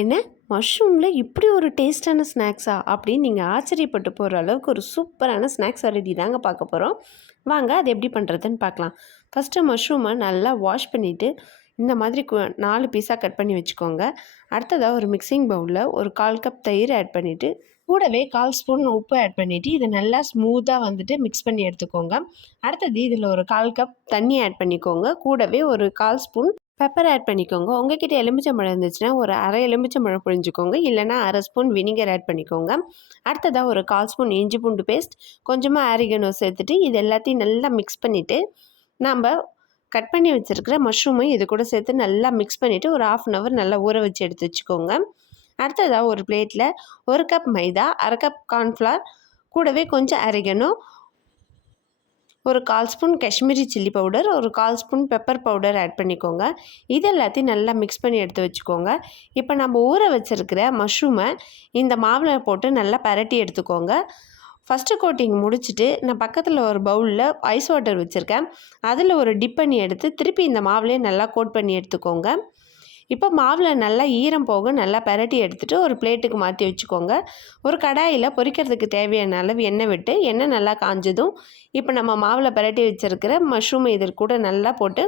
என்ன மஷ்ரூமில் இப்படி ஒரு டேஸ்டான ஸ்நாக்ஸா அப்படின்னு நீங்கள் ஆச்சரியப்பட்டு போகிற அளவுக்கு ஒரு சூப்பரான ஸ்நாக்ஸ் ரெடி தாங்க பார்க்க போகிறோம். வாங்க அது எப்படி பண்ணுறதுன்னு பார்க்கலாம். ஃபஸ்ட்டு மஷ்ரூமை நல்லா வாஷ் பண்ணிவிட்டு இந்த மாதிரி 4 பீஸாக கட் பண்ணி வச்சுக்கோங்க. அடுத்ததாக ஒரு மிக்சிங் பவுலில் ஒரு 1/4 கப் தயிர் ஆட் பண்ணிவிட்டு கூடவே 1/4 ஸ்பூன் உப்பு ஆட் பண்ணிவிட்டு இதை நல்லா ஸ்மூத்தாக மிக்ஸ் பண்ணி எடுத்துக்கோங்க. அடுத்தது இதில் ஒரு 1/4 கப் தண்ணி ஆட் பண்ணிக்கோங்க. கூடவே ஒரு 1/4 ஸ்பூன் பெப்பர் ஆட் பண்ணிக்கோங்க. உங்ககிட்ட எலுமிச்சம்பழம் இருந்துச்சுன்னா ஒரு அரை எலுமிச்சம்பழம் புழிஞ்சிக்கோங்க, இல்லைனா அரை ஸ்பூன் வினிகர் ஆட் பண்ணிக்கோங்க. அடுத்ததாக ஒரு 1/4 ஸ்பூன் இஞ்சி பூண்டு பேஸ்ட், கொஞ்சமாக ஆரிகனோ சேர்த்துட்டு இது எல்லாத்தையும் நல்லா மிக்ஸ் பண்ணிவிட்டு நம்ம கட் பண்ணி வச்சுருக்கிற மஷ்ரூமை இது கூட சேர்த்து நல்லா மிக்ஸ் பண்ணிவிட்டு ஒரு 1/2 அன் ஹவர் நல்லா ஊற வச்சு எடுத்து வச்சுக்கோங்க. அடுத்ததாக ஒரு பிளேட்டில் 1 கப் மைதா, அரை கப் கார்ன்ஃப்ளவர், கூடவே கொஞ்சம் ஆரிகனோ, ஒரு 1/4 ஸ்பூன் காஷ்மீரி சில்லி பவுடர், ஒரு 1/4 ஸ்பூன் பெப்பர் பவுடர் ஆட் பண்ணிக்கோங்க. இது எல்லாத்தையும் நல்லா மிக்ஸ் பண்ணி எடுத்து வச்சுக்கோங்க. இப்போ நம்ம ஊற வச்சுருக்கிற மஷ்ரூமை இந்த மாவில் போட்டு நல்லா பரட்டி எடுத்துக்கோங்க. ஃபஸ்ட்டு கோட்டிங் முடிச்சுட்டு நான் பக்கத்தில் ஒரு பவுலில் ஐஸ் வாட்டர் வச்சுருக்கேன். அதில் ஒரு டிப் பண்ணி எடுத்து திருப்பி இந்த மாவுலேயே நல்லா கோட் பண்ணி எடுத்துக்கோங்க. இப்போ மாவில் நல்லா ஈரம் போக நல்லா பரட்டி எடுத்துகிட்டு ஒரு பிளேட்டுக்கு மாற்றி வச்சுக்கோங்க. ஒரு கடாயில் பொரிக்கிறதுக்கு தேவையான அளவு எண்ணெய் விட்டு எண்ணெய் நல்லா காஞ்சதும் இப்போ நம்ம மாவில் பரட்டி வச்சுருக்கிற மஷ்ரூமை இதில் கூட நல்லா போட்டு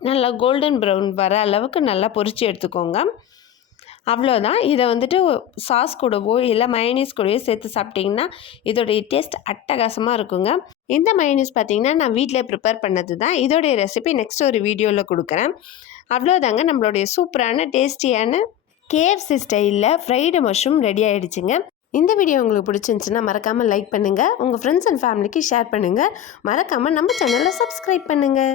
நல்லா கோல்டன் ப்ரௌன் வர அளவுக்கு நல்லா பொரித்து எடுத்துக்கோங்க. அவ்வளோதான். இதை சாஸ் கூடவோ இல்லை மயோனீஸ் கூடவோ சேர்த்து சாப்பிட்டிங்கன்னா இதோடைய டேஸ்ட் அட்டகாசமாக இருக்குங்க. இந்த மயோனீஸ் பார்த்திங்கன்னா நான் வீட்டிலே ப்ரிப்பேர் பண்ணது தான். இதோடைய ரெசிபி நெக்ஸ்ட் ஒரு வீடியோவில் கொடுக்குறேன். அவ்வளோதாங்க, நம்மளுடைய சூப்பரான டேஸ்டியான KFC ஸ்டைலில் ஃப்ரைடு மஷ்ரூம் ரெடி ஆகிடுச்சுங்க. இந்த வீடியோ உங்களுக்கு பிடிச்சிருந்துச்சுன்னா மறக்காமல் லைக் பண்ணுங்கள், உங்கள் ஃப்ரெண்ட்ஸ் அண்ட் ஃபேமிலிக்கு ஷேர் பண்ணுங்கள், மறக்காமல் நம்ம சேனலை சப்ஸ்கிரைப் பண்ணுங்கள்.